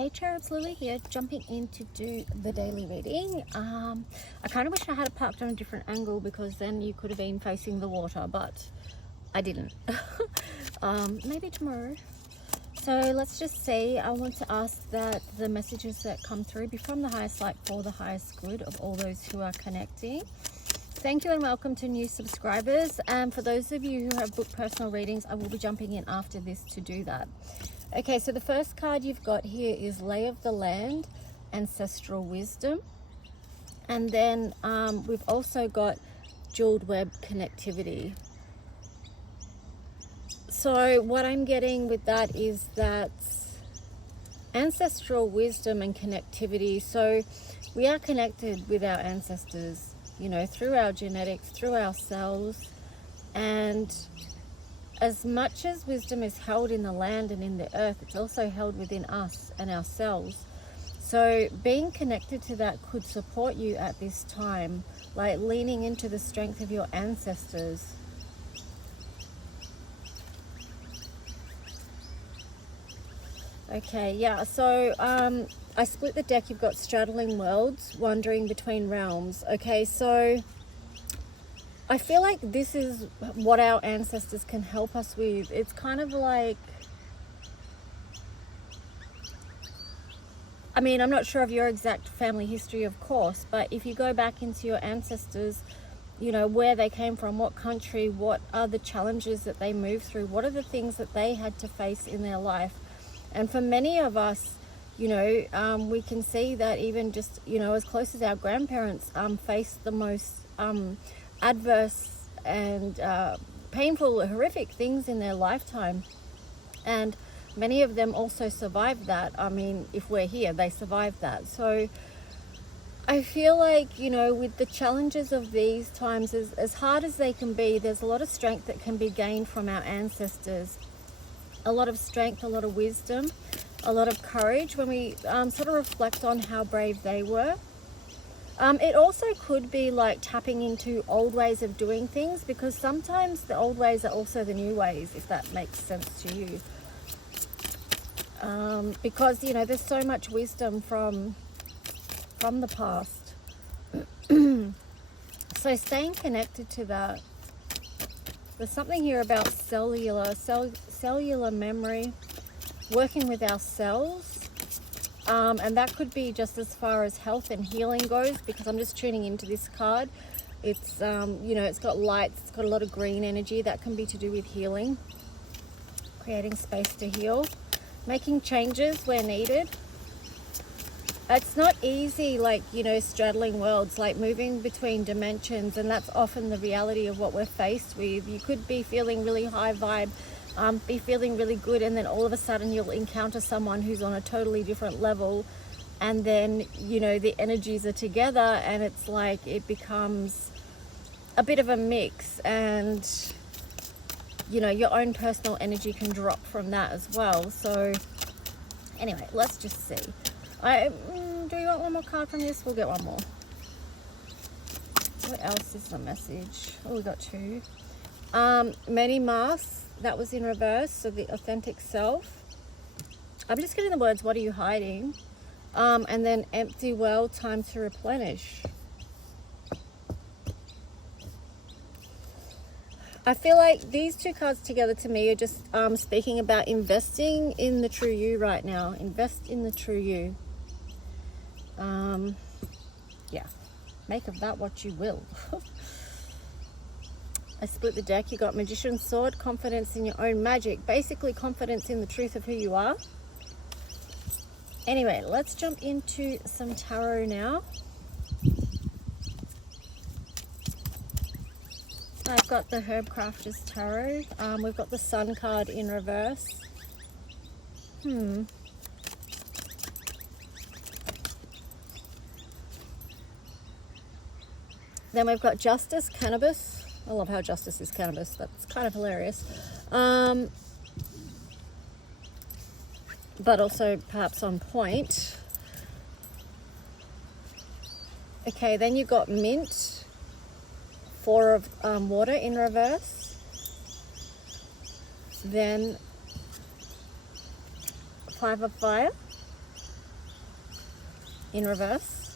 Hey Cherubs, Lily here, jumping in to do the daily reading. I kind of wish I had it parked on a different angle because then you could have been facing the water, but I didn't. Maybe tomorrow. So let's just see. I want to ask that the messages that come through be from the highest light for the highest good of all those who are connecting. Thank you and welcome to new subscribers. And for those of you who have booked personal readings, I will be jumping in after this to do that. Okay, so the first card you've got here is Lay of the Land, Ancestral Wisdom. And then we've also got Jeweled Web Connectivity. So what I'm getting with that is that ancestral wisdom and connectivity. So we are connected with our ancestors, you know, through our genetics, through our cells. And as much as wisdom is held in the land and in the earth, it's also held within us and ourselves. So being connected to that could support you at this time, like leaning into the strength of your ancestors. Okay, yeah, so I split the deck. You've got Straddling Worlds, Wandering Between Realms. Okay, so I feel like this is what our ancestors can help us with. It's kind of like, I mean, I'm not sure of your exact family history, of course, but if you go back into your ancestors, you know, where they came from, what country, what are the challenges that they moved through, what are the things that they had to face in their life. And for many of us, you know, we can see that even just, you know, as close as our grandparents faced the most adverse and painful, horrific things in their lifetime. And many of them also survived that. I mean, if we're here, they survived that. So I feel like, you know, with the challenges of these times, as hard as they can be, there's a lot of strength that can be gained from our ancestors. A lot of strength, a lot of wisdom, a lot of courage when we sort of reflect on how brave they were. It also could be like tapping into old ways of doing things, because sometimes the old ways are also the new ways, if that makes sense to you. Because, you know, there's so much wisdom from the past. So staying connected to that. There's something here about cellular memory, working with our cells. And that could be just as far as health and healing goes, because I'm just tuning into this card. It's, you know, it's got lights, it's got a lot of green energy. That can be to do with healing, creating space to heal, making changes where needed. It's not easy, like, you know, straddling worlds, like moving between dimensions, and that's often the reality of what we're faced with. You could be feeling really high vibe, be feeling really good, and then all of a sudden you'll encounter someone who's on a totally different level, and then, you know, the energies are together and it's like it becomes a bit of a mix, and, you know, your own personal energy can drop from that as well. So anyway, let's just see. Do you want one more card from this? We'll get one more. What else is the message? Oh, we got two. Many masks, that was in reverse, so the authentic self. I'm just getting the words, what are you hiding? And then empty well, time to replenish. I feel like these two cards together to me are just speaking about investing in the true you right now. Invest in the true you. Yeah, make of that what you will. I split the deck. You got Magician's Sword, confidence in your own magic, basically confidence in the truth of who you are. Anyway, let's jump into some tarot now. I've got the Herb Crafters Tarot. We've got the Sun card in reverse. Then we've got Justice, Cannabis. I love how Justice is cannabis. That's kind of hilarious. But also perhaps on point. Okay, then you've got Mint, Four of Water in reverse. Then Five of Fire. in reverse.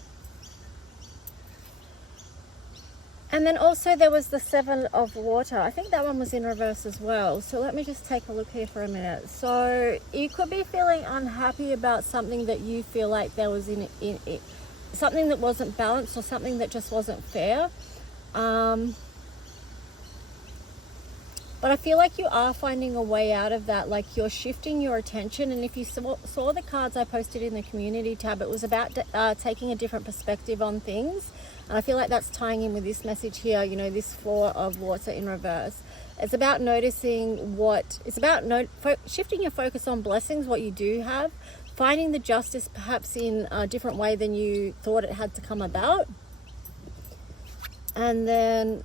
And then also there was the Seven of Water. I think that one was in reverse as well. So let me just take a look here for a minute. So you could be feeling unhappy about something that you feel like there was in it, something that wasn't balanced or something that just wasn't fair. But I feel like you are finding a way out of that. Like you're shifting your attention. And if you saw the cards I posted in the community tab, it was about taking a different perspective on things. And I feel like that's tying in with this message here, you know, this Four of Water in reverse. It's about noticing it's about shifting your focus on blessings, what you do have, finding the justice perhaps in a different way than you thought it had to come about. And then,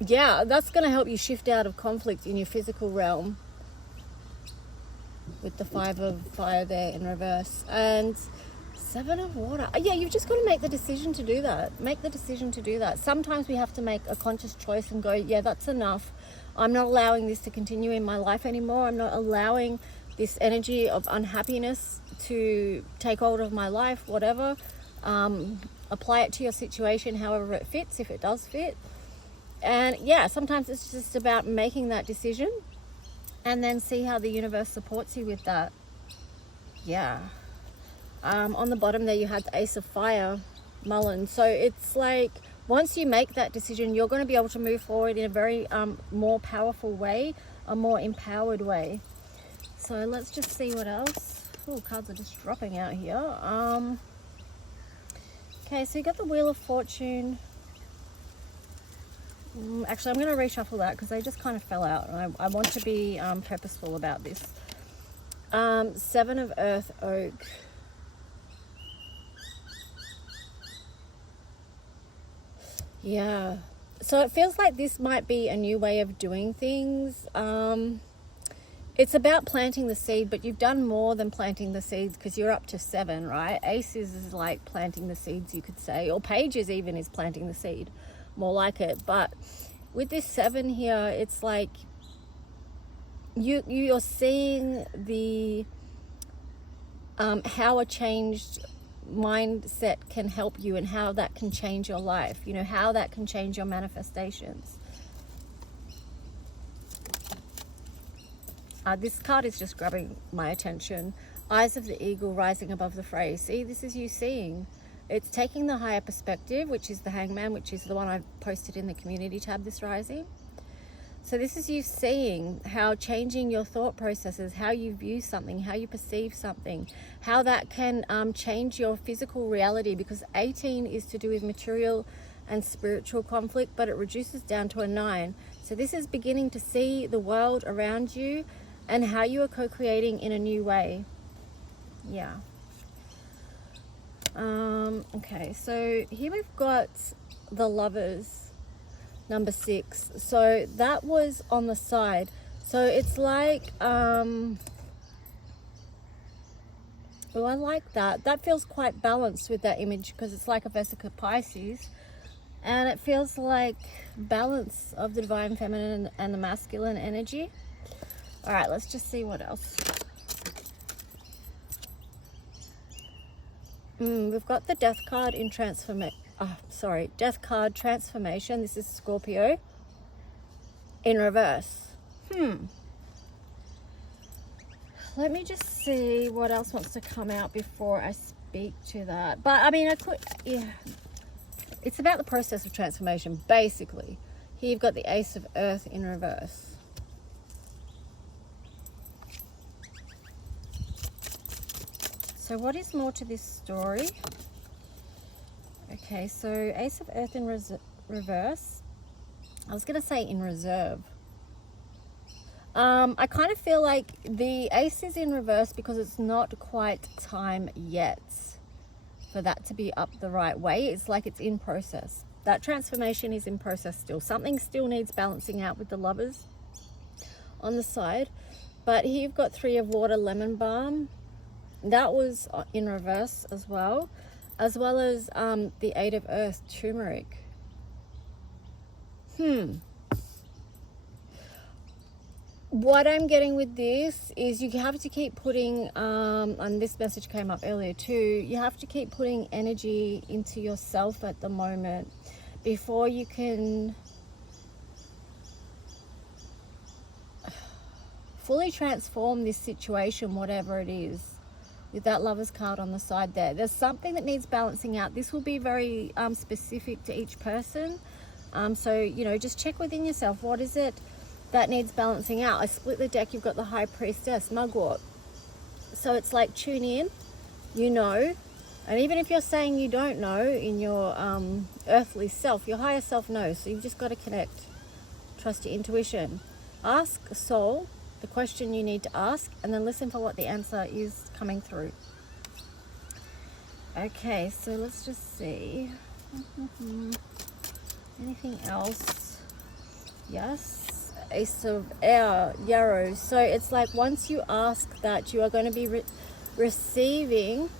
yeah, that's going to help you shift out of conflict in your physical realm with the Five of Fire there in reverse. And Seven of Water. Yeah, you've just got to make the decision to do that. Make the decision to do that. Sometimes we have to make a conscious choice and go, yeah, that's enough. I'm not allowing this to continue in my life anymore. I'm not allowing this energy of unhappiness to take hold of my life, whatever. Apply it to your situation however it fits, if it does fit. And yeah, sometimes it's just about making that decision and then see how the universe supports you with that. Yeah. On the bottom there you had the Ace of Fire, Mullen. So it's like once you make that decision, you're going to be able to move forward in a very more powerful way, a more empowered way. So let's just see what else. Oh, cards are just dropping out here. Okay, so you got the Wheel of Fortune. Actually, I'm going to reshuffle that because they just kind of fell out. And I want to be purposeful about this. Seven of Earth, Oak. Yeah. So it feels like this might be a new way of doing things. It's about planting the seed, but you've done more than planting the seeds because you're up to 7, right? Aces is like planting the seeds, you could say. Or Pages even is planting the seed. More like it. But with this 7 here, it's like you're seeing the how a changed mindset can help you and how that can change your life, you know, how that can change your manifestations. This card is just grabbing my attention. Eyes of the Eagle rising above the fray. See, this is you seeing. It's taking the higher perspective, which is the Hangman, which is the one I posted in the community tab this rising. So this is you seeing how changing your thought processes, how you view something, how you perceive something, how that can change your physical reality, because 18 is to do with material and spiritual conflict, but it reduces down to a 9. So this is beginning to see the world around you and how you are co-creating in a new way. Yeah. Okay, so here we've got the Lovers, number 6. So that was on the side. So it's like, well, I like that. That feels quite balanced with that image because it's like a Vesica Pisces. And it feels like balance of the divine feminine and the masculine energy. All right, let's just see what else. We've got the Death card in Death card transformation. This is Scorpio in reverse. Let me just see what else wants to come out before I speak to that. But I mean, yeah. It's about the process of transformation, basically. Here you've got the Ace of Earth in reverse. So what is more to this story? Okay, so Ace of Earth in reverse. I was going to say in reserve. I kind of feel like the Ace is in reverse because it's not quite time yet for that to be up the right way. It's like it's in process. That transformation is in process still. Something still needs balancing out with the Lovers on the side. But here you've got 3 of Water, Lemon Balm. That was in reverse as well as the 8 of Earth, what I'm getting with this is you have to keep putting, and this message came up earlier too, you have to keep putting energy into yourself at the moment before you can fully transform this situation, whatever it is. With that Lovers card on the side there, there's something that needs balancing out. This will be very specific to each person. So, you know, just check within yourself. What is it that needs balancing out? I split the deck. You've got the High Priestess, Mugwort. So it's like, tune in, you know. And even if you're saying you don't know in your earthly self, your higher self knows. So you've just got to connect. Trust your intuition. Ask soul the question you need to ask, and then listen for what the answer is coming through. Okay, so let's just see. Anything else? Yes, Ace of Yarrows. So it's like, once you ask that, you are going to be receiving,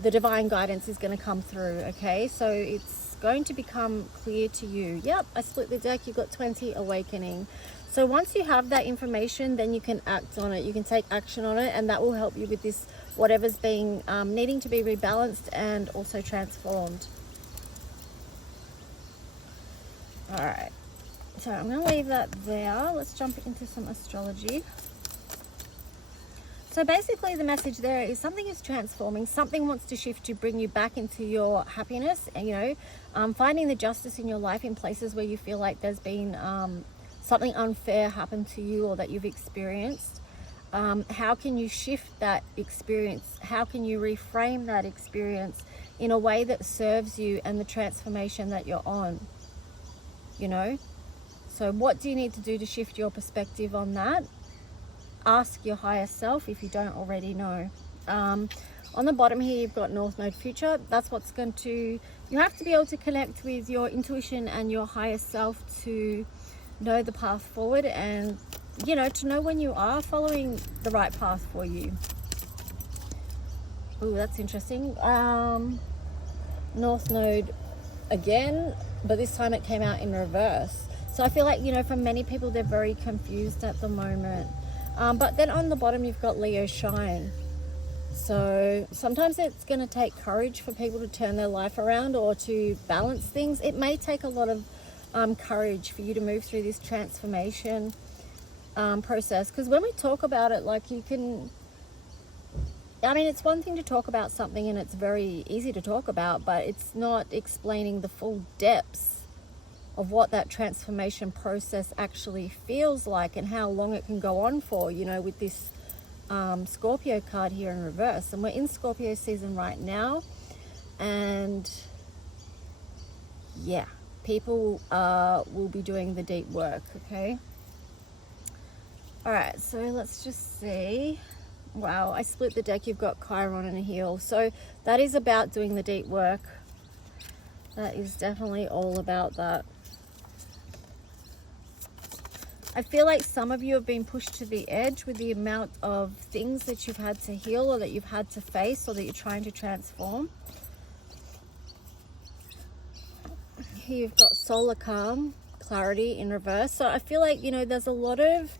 the divine guidance is going to come through. Okay, so it's going to become clear to you. Yep, I split the deck. You've got 20, Awakening. So once you have that information, then you can act on it. You can take action on it, and that will help you with this, whatever's being needing to be rebalanced and also transformed. All right, so I'm going to leave that there. Let's jump into some astrology. So basically the message there is something is transforming, something wants to shift to bring you back into your happiness, and, you know, finding the justice in your life in places where you feel like there's been something unfair happened to you or that you've experienced. How can you shift that experience? How can you reframe that experience in a way that serves you and the transformation that you're on? You know, so what do you need to do to shift your perspective on that? Ask your higher self if you don't already know. On the bottom here, you've got North Node, Future. That's what's going to, you have to be able to connect with your intuition and your higher self to know the path forward, and, you know, to know when you are following the right path for you. Oh, that's interesting. North Node again, but this time it came out in reverse. So I feel like, you know, for many people, they're very confused at the moment. But then on the bottom, you've got Leo, Shine. So sometimes it's going to take courage for people to turn their life around or to balance things. It may take a lot of courage for you to move through this transformation process, because when we talk about it, like, you can, I mean, it's one thing to talk about something and it's very easy to talk about, but it's not explaining the full depths of what that transformation process actually feels like and how long it can go on for, you know, with this Scorpio card here in reverse. And we're in Scorpio season right now, and yeah, people will be doing the deep work. Okay, all right, so let's just see. Wow, I split the deck. You've got Chiron and a heel, so that is about doing the deep work. That is definitely all about that. I feel like some of you have been pushed to the edge with the amount of things that you've had to heal or that you've had to face or that you're trying to transform. Here you've got Solar Calm, Clarity in reverse. So I feel like, you know, there's a lot of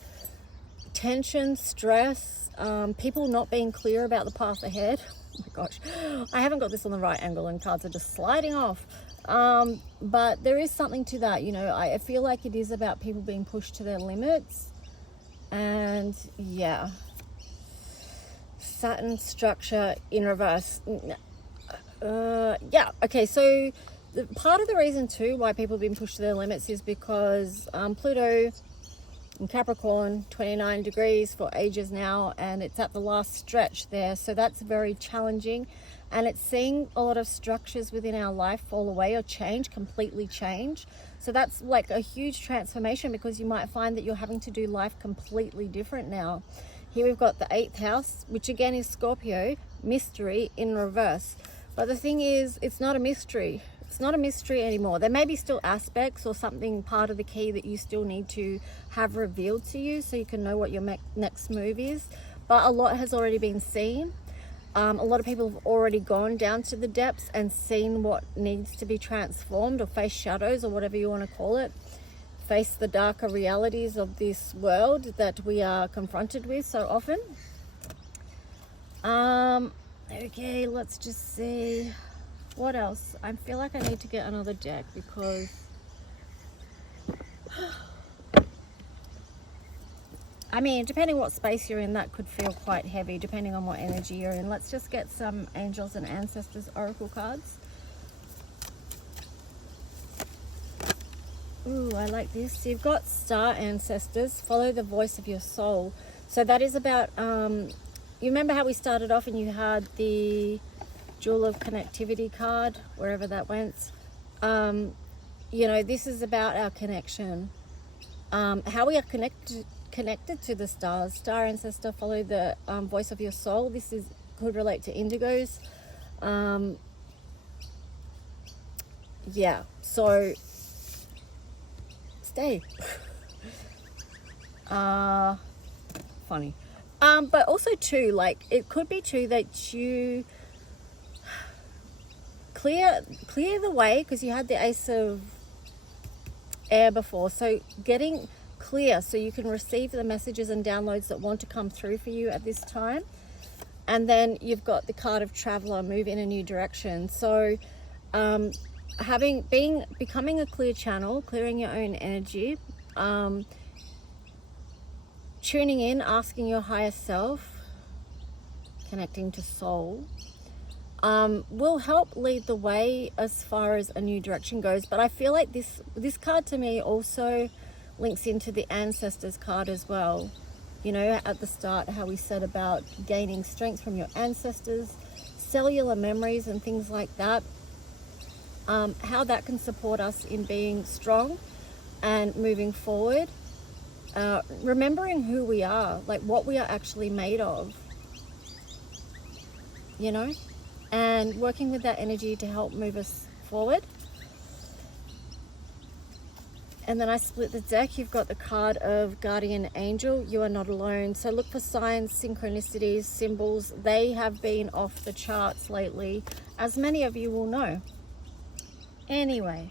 tension, stress, people not being clear about the path ahead. Oh my gosh, I haven't got this on the right angle and cards are just sliding off. But there is something to that, you know. I feel like it is about people being pushed to their limits. And yeah, Saturn structure in reverse. Yeah, okay, so part of the reason too why people have been pushed to their limits is because Pluto in Capricorn, 29 degrees for ages now, and it's at the last stretch there, so that's very challenging. And it's seeing a lot of structures within our life fall away or change, completely change. So that's like a huge transformation, because you might find that you're having to do life completely different now. Here we've got the 8th house, which again is Scorpio, mystery in reverse. But the thing is, it's not a mystery. It's not a mystery anymore. There may be still aspects or something, part of the key that you still need to have revealed to you so you can know what your next move is. But a lot has already been seen. A lot of people have already gone down to the depths and seen what needs to be transformed or face shadows or whatever you want to call it. face the darker realities of this world that we are confronted with so often. Okay, let's just see what else. I feel like I need to get another deck because I mean, depending what space you're in, that could feel quite heavy, depending on what energy you're in. Let's just get some Angels and Ancestors Oracle cards. Ooh, I like this. So you've got Star Ancestors, follow the voice of your soul. So that is about, you remember how we started off and you had the Jewel of Connectivity card, wherever that went. You know, this is about our connection. How we are connected to the stars. Star Ancestor, follow the voice of your soul. This could relate to indigos. Yeah, so stay. Funny. But also too, like, it could be too that you clear the way, because you had the Ace of Air before, so getting clear so you can receive the messages and downloads that want to come through for you at this time. And then you've got the card of Traveler, move in a new direction. So becoming a clear channel, clearing your own energy, tuning in, asking your higher self, connecting to soul, will help lead the way as far as a new direction goes. But I feel like this card to me also links into the Ancestors card as well. You know, at the start, how we said about gaining strength from your ancestors, cellular memories and things like that. How that can support us in being strong and moving forward. Remembering who we are, like what we are actually made of, you know, and working with that energy to help move us forward. And then I split the deck. You've got the card of Guardian Angel. You are not alone. So look for signs, synchronicities, symbols. They have been off the charts lately, as many of you will know. Anyway,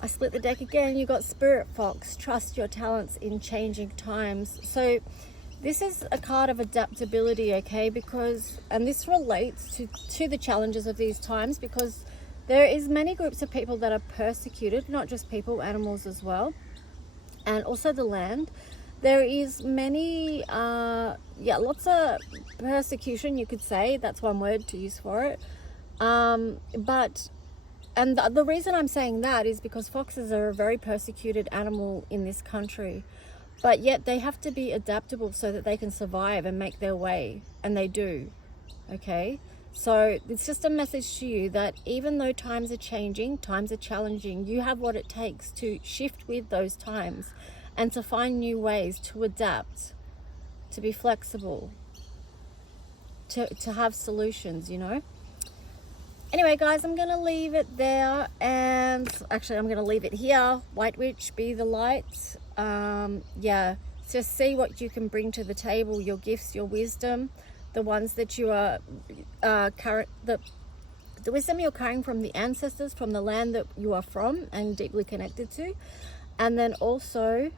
I split the deck again. You got Spirit Fox. Trust your talents in changing times. So this is a card of adaptability, okay? Because, and this relates to the challenges of these times, because there is many groups of people that are persecuted, not just people, animals as well, and also the land. There is many, lots of persecution, you could say. That's one word to use for it. And the reason I'm saying that is because foxes are a very persecuted animal in this country, but yet they have to be adaptable so that they can survive and make their way, and they do, okay? So it's just a message to you that even though times are changing, times are challenging, you have what it takes to shift with those times and to find new ways to adapt, to be flexible, to have solutions, you know? Anyway, guys, I'm going to leave it there, and actually I'm going to leave it here. White Witch, be the light. Just see what you can bring to the table, your gifts, your wisdom, the ones that you are the wisdom you're carrying from the ancestors, from the land that you are from and deeply connected to, and then also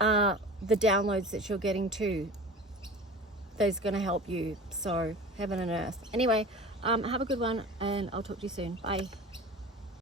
the downloads that you're getting too. Those are going to help you. So heaven and earth. Anyway, have a good one, and I'll talk to you soon. Bye.